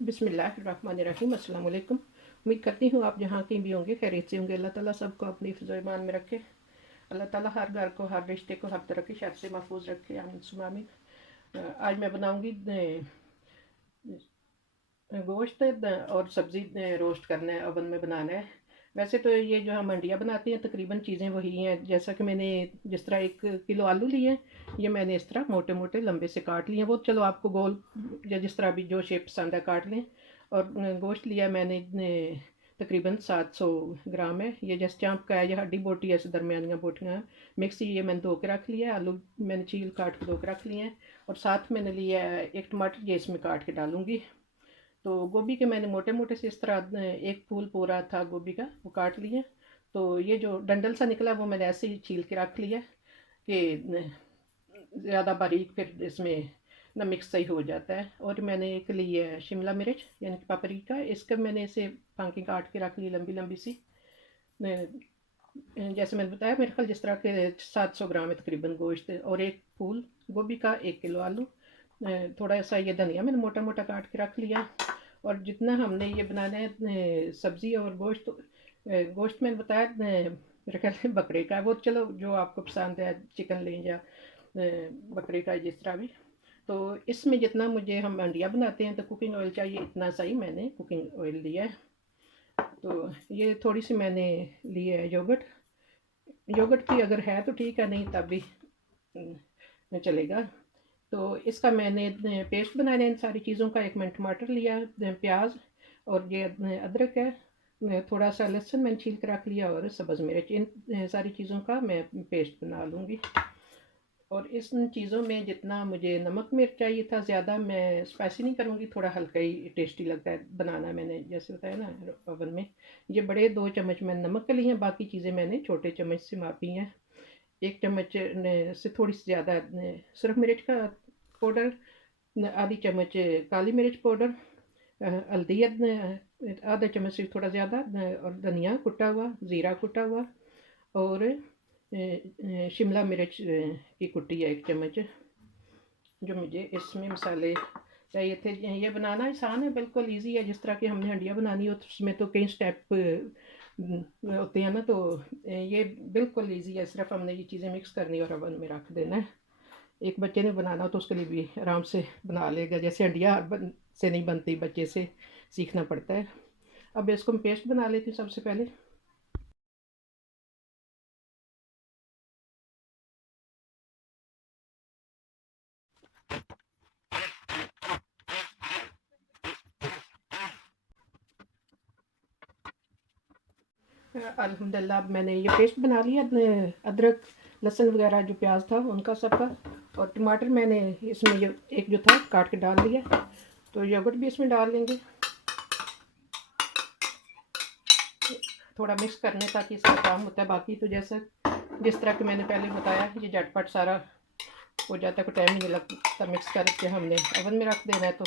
बिस्मिल्लाहिर्रहमानिर्रहीम। अस्सलाम वालेकुम। उम्मीद करती हूँ आप जहाँ कहीं भी होंगे खैरियत से होंगे। अल्लाह ताला सबको अपनी हिफ्ज़-ओ-ईमान में रखे। अल्लाह ताला हर घर को, हर रिश्ते को, हर तरह की शर से महफूज रखे। आमीन सुम्मा आमीन। आज मैं बनाऊँगी गोश्त और सब्ज़ी रोस्ट करना है, ओवन में बनाना है। वैसे तो ये जो हम हंडिया बनाते हैं तकरीबन चीज़ें वही हैं। जैसा कि मैंने जिस तरह 1 किलो आलू लिए हैं, ये मैंने इस तरह मोटे-मोटे लंबे से काट लिए हैं। वो चलो आपको गोल या जिस तरह भी जो शेप पसंद है काट लें। और गोश्त लिया मैंने तकरीबन 700 ग्राम है। ये जैसे चाँप का है, ये हड्डी बोटी ऐसे दरमियानियाँ बोटियाँ हैं। मिक्स ये मैंने धो के रख लिया है। आलू मैंने छील काट के धो के रख लिए हैं। और साथ मैंने लिया है 1 टमाटर, ये इसमें काट के डालूँगी। तो गोभी के मैंने मोटे-मोटे से इस तरह 1 फूल पूरा था गोभी का, वो काट लिए। तो ये जो डंडल सा निकला वो मैंने ऐसे ही छील के रख लिया कि ज़्यादा बारीक फिर इसमें ना मिक्स सही हो जाता है। और मैंने एक ली है शिमला मिर्च यानी कि पापरिका, इसका मैंने इसे फांकी काट के रख ली लंबी-लंबी सी। जैसे मैंने बताया मेरे ख्याल जिस तरह के 700 ग्राम है तकरीबन गोश्त, और 1 फूल गोभी का, 1 किलो आलू। थोड़ा सा ये धनिया मैंने मोटा-मोटा काट के रख लिया। और जितना हमने ये बनाना है सब्ज़ी और गोश्त, गोश्त मैंने बताया मेरे ख्याल से बकरे का है। वो चलो जो आपको पसंद है, चिकन लें या बकरे का, जिस तरह भी। तो इसमें जितना मुझे हम अंडिया बनाते हैं तो कुकिंग ऑयल चाहिए, इतना सा ही मैंने कुकिंग ऑयल लिया है। तो ये थोड़ी सी मैंने ली है योगर्ट। योगर्ट की अगर है तो ठीक है, नहीं तब भी चलेगा। तो इसका मैंने पेस्ट बनाया है इन सारी चीज़ों का। एक मैंने टमाटर लिया, प्याज, और ये अदरक है, थोड़ा सा लहसुन मैंने छील के रख लिया, और सब्ज़ मिर्च। इन सारी चीज़ों का मैं पेस्ट बना लूँगी। और इस चीज़ों में जितना मुझे नमक मिर्च चाहिए था ज़्यादा, मैं स्पाइसी नहीं करूँगी, थोड़ा हल्का ही टेस्टी लगता है बनाना। मैंने जैसे बताया ना ओवन में, ये बड़े 2 चम्मच मैंने नमक के लिए हैं, बाकी चीज़ें मैंने छोटे चम्मच से मापी हैं। 1 चम्मच से थोड़ी सी ज़्यादा सुरख मिर्च का पाउडर, आधी चम्मच काली मिर्च पाउडर, हल्दी आधा चम्मच से थोड़ा ज़्यादा, और धनिया कुटा हुआ, ज़ीरा कुटा हुआ, और शिमला मिर्च की कुटी है 1 चम्मच। जो मुझे इसमें मसाले चाहिए थे, ये बनाना आसान है, बिल्कुल ईजी है। जिस तरह की हमने हंडिया बनानी हो तो उसमें तो कई स्टेप होते हैं ना, तो ये बिल्कुल ईजी है। सिर्फ हमने ये चीज़ें मिक्स करनी और ओवन में रख देना है। एक बच्चे ने बनाना हो तो उसके लिए भी आराम से बना लेगा। जैसे हंडिया से नहीं बनती, बच्चे से सीखना पड़ता है। अब इसको मैं पेस्ट बना लेती हूँ सबसे पहले। अल्हम्दुलिल्लाह अब मैंने ये पेस्ट बना लिया। अदरक लहसुन वगैरह जो प्याज था उनका सबका, और टमाटर मैंने इसमें जो एक जो था काट के डाल दिया। तो योगर्ट भी इसमें डाल लेंगे, थोड़ा मिक्स करने ताकि इसका काम होता है। बाकी तो जैसा जिस तरह के मैंने पहले बताया, ये झटपट सारा हो जाता है, कोई टाइम नहीं लगता। मिक्स करके हमने ओवन में रख देना है तो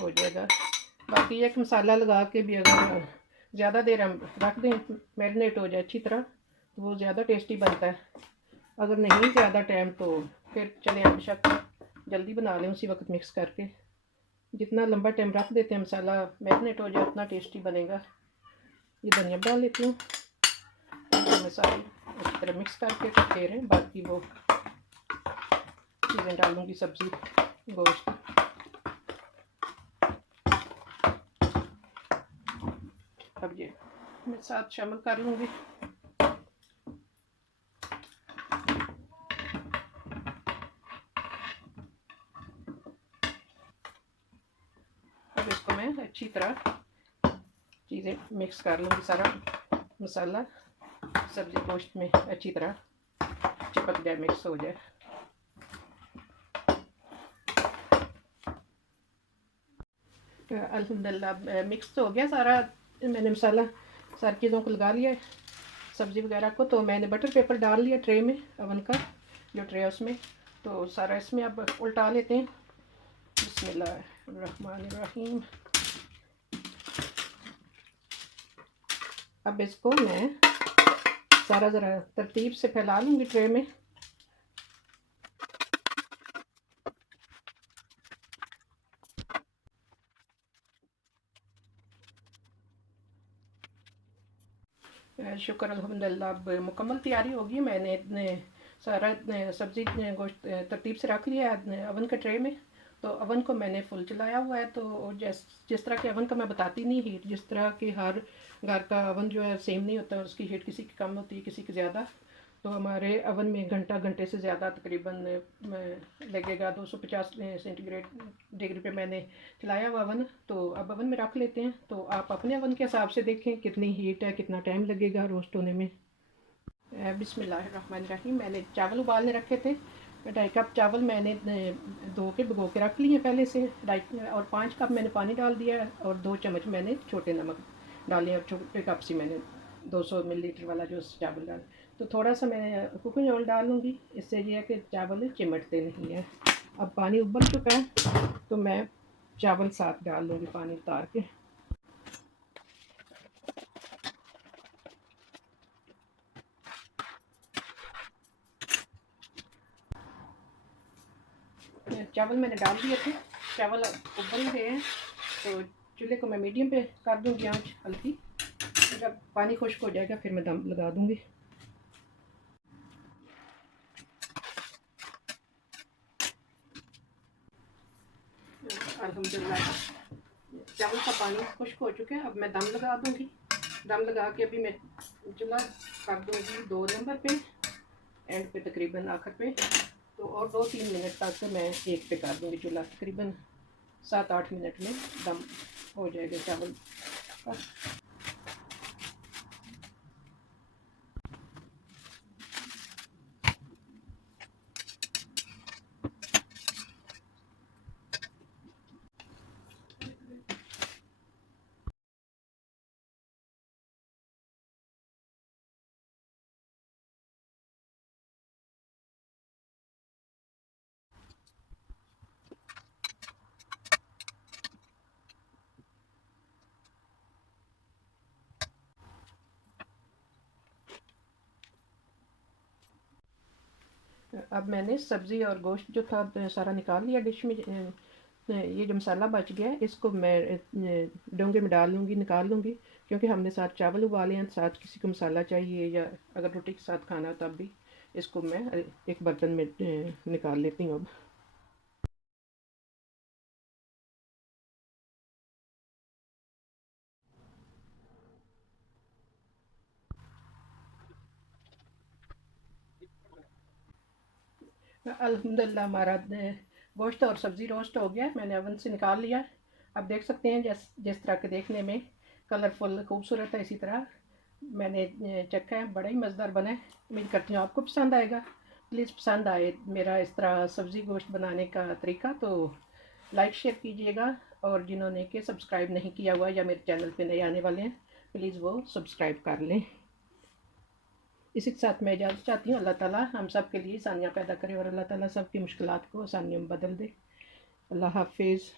हो जाएगा। बाकी एक मसाला लगा के भी अगर ज़्यादा देर हम रख दें, मैरिनेट हो जाए अच्छी तरह, तो वो ज़्यादा टेस्टी बनता है। अगर नहीं ज़्यादा टाइम तो फिर चलें हम बेशक जल्दी बना लें उसी वक्त मिक्स करके। जितना लंबा टाइम रख देते हैं मसाला मैरिनेट हो जाए, उतना टेस्टी बनेगा। ये धनिया डाल लेती हूँ, मसाले अच्छी तरह मिक्स करके फिर बाकी वो चीज़ें डालूँगी, सब्ज़ी, गोश्त। अब ये मैं साथ शामिल कर लूँगी। अब इसको मैं अच्छी तरह चीज़ें मिक्स कर लूँगी। सारा मसाला सब्ज़ी गोश्त में अच्छी तरह चिपक जाए, मिक्स हो जाए। अल्हम्दुलिल्लाह मिक्स तो हो गया सारा। मैंने मसाला सारी चीज़ों को लगा लिया है, सब्ज़ी वगैरह को। तो मैंने बटर पेपर डाल लिया ट्रे में, ओवन का जो ट्रे है उसमें। तो सारा इसमें अब उल्टा लेते हैं। बिस्मिल्लाहिर्रहमानिर्रहीम। अब इसको मैं सारा ज़रा तरतीब से फैला लूँगी ट्रे में। शुक्र अल्हम्दुलिल्लाह अब मुकम्मल तैयारी होगी। मैंने सारा सब्ज़ी गोश्त तरतीब से रख लिया है अवन के ट्रे में। तो अवन को मैंने फुल चलाया हुआ है। तो जिस तरह के अवन का मैं बताती नहीं हीट, जिस तरह की हर घर का अवन जो है सेम नहीं होता, उसकी हीट किसी की कम होती है किसी की ज़्यादा। तो हमारे अवन में घंटे से ज़्यादा तकरीबन लगेगा। 250 सेंटीग्रेड डिग्री पे मैंने चलाया हुआ अवन। तो अब अवन में रख लेते हैं। तो आप अपने अवन के हिसाब से देखें कितनी हीट है, कितना टाइम लगेगा रोस्ट होने में। बिस्मिल्लाहिर्रहमानिर्रहीम। मैंने चावल उबालने रखे थे। 2.5 कप चावल मैंने धो के भिगो के रख लिए पहले से। 2.5 और 5 कप मैंने पानी डाल दिया और 2 चम्मच मैंने छोटे नमक डाले और छोटे कप से मैंने 200 मिलीलीटर वाला जो चावल डाल। तो थोड़ा सा मैं कुकिंग ऑयल डाल लूँगी, इससे ये है कि चावल चिमटते नहीं है। अब पानी उबल चुका है तो मैं चावल साथ डाल लूँगी पानी उतार के। चावल मैंने डाल दिए थे, चावल उबल गए हैं। तो चूल्हे को मैं मीडियम पे कर दूँगी आँच हल्की। जब पानी खुश्क हो जाएगा फिर मैं दम लगा दूँगी। अल्हम्दुलिल्लाह चावल का पानी खुश्क हो चुका है। अब मैं दम लगा दूँगी। दम लगा के अभी मैं चूल्हा कर दूँगी 2 नंबर पे, एंड पे तकरीबन आखिर पे। तो और 2-3 मिनट तक मैं 1 पे कर दूँगी चूल्हा। तकरीबन 7-8 मिनट में दम हो जाएगा चावल का। अब मैंने सब्ज़ी और गोश्त जो था सारा निकाल लिया डिश में। ये जो मसाला बच गया है इसको मैं डोंगे में डाल लूँगी, निकाल लूँगी। क्योंकि हमने साथ चावल उबाले हैं, साथ किसी को मसाला चाहिए या अगर रोटी के साथ खाना तब भी इसको मैं एक बर्तन में निकाल लेती हूँ अब। अल्हम्दुलिल्लाह हमारा गोश्त और सब्ज़ी रोस्ट हो गया। मैंने ओवन से निकाल लिया। अब देख सकते हैं जिस तरह के देखने में कलरफुल खूबसूरत है, इसी तरह मैंने चखा है। बड़ा ही मज़ेदार बना है। उम्मीद करती हूँ आपको पसंद आएगा। प्लीज़ पसंद आए मेरा इस तरह सब्ज़ी गोश्त बनाने का तरीका तो लाइक शेयर कीजिएगा। और जिन्होंने कि सब्सक्राइब नहीं किया हुआ या मेरे चैनल पे नए आने वाले हैं, प्लीज़ वो सब्सक्राइब कर लें। इसी के साथ मैं इजाज़त चाहती हूँ। अल्लाह ताला हम सब के लिए आसानियाँ पैदा करे और अल्लाह ताला सब की मुश्किलात को आसानियों में बदल दे। अल्लाह हाफिज़।